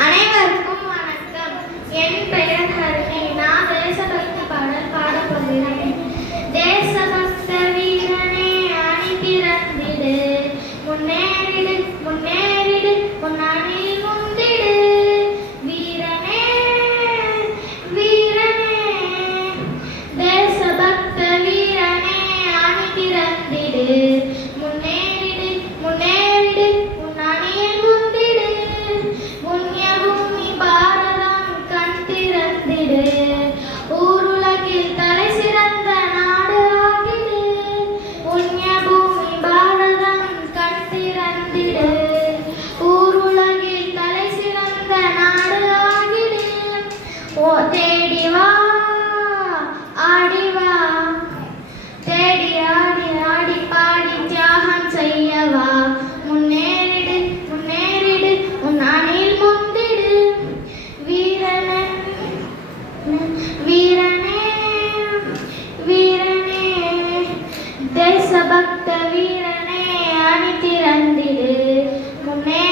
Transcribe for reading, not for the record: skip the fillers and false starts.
அனைவருக்கும் வணக்கம். என் பெயர் ஹரிணி. நான் தேசபக்தி பாடல் பாடப் போகிறேன். தேசபக்த வீரனே அணி திரண்டிடு, முன்னேறிடு முன்னேறிடு முன்னணியில் முந்திடு. வீரனே வீரனே தேசபக்த வீரனே அணி திரண்டிடு, முன்னேறிடு முன்னேறிடு முன்னணியில் முந்திடு. புண்ணிய பூமி பாரதம் கண் திறந்திடு, ஊருலகில் தலை சிறந்த நாடு ஆகிடு. புண்ணிய பூமி பாரதம் கண் திறந்திடு, ஊருலகில் தலை சிறந்த நாடு ஆகிடு. ஓ தேடி வா ஆடி வா, தேடி ஆடி ஆடி பாடி தியாகம் செய்யவா. முன்னேறிடு முன்னேறிடு உன் அணில் முந்திடு. வீரனே வீரனே வீரனே தேசபக்த வீரனே அணி திரண்டிடு, முன்னே